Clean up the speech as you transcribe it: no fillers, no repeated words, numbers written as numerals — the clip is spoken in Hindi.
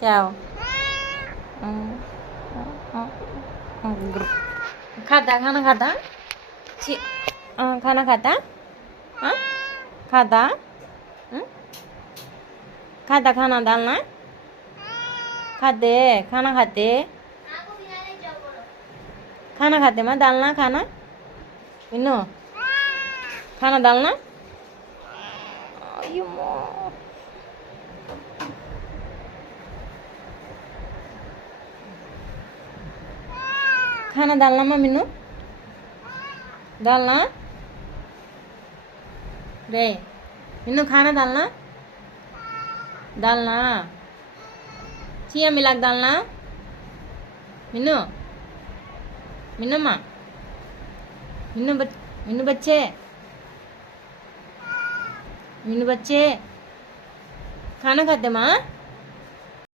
क्या हो? खाता खाना खाता छी खाना खाता हाँ खाता खाता खाना डालना खाते खाना खाते खाना खाते मैं डालना खाना इन्नो खाना डालना खाना डालना मैं मिन्नू डालना रे मिन्नू खाना डालना डालना चिया मिलाक डालना मिन्नू मिन्नू माँ मिन्नू बच्चे मिन्नू बच्चे खाना खाते माँ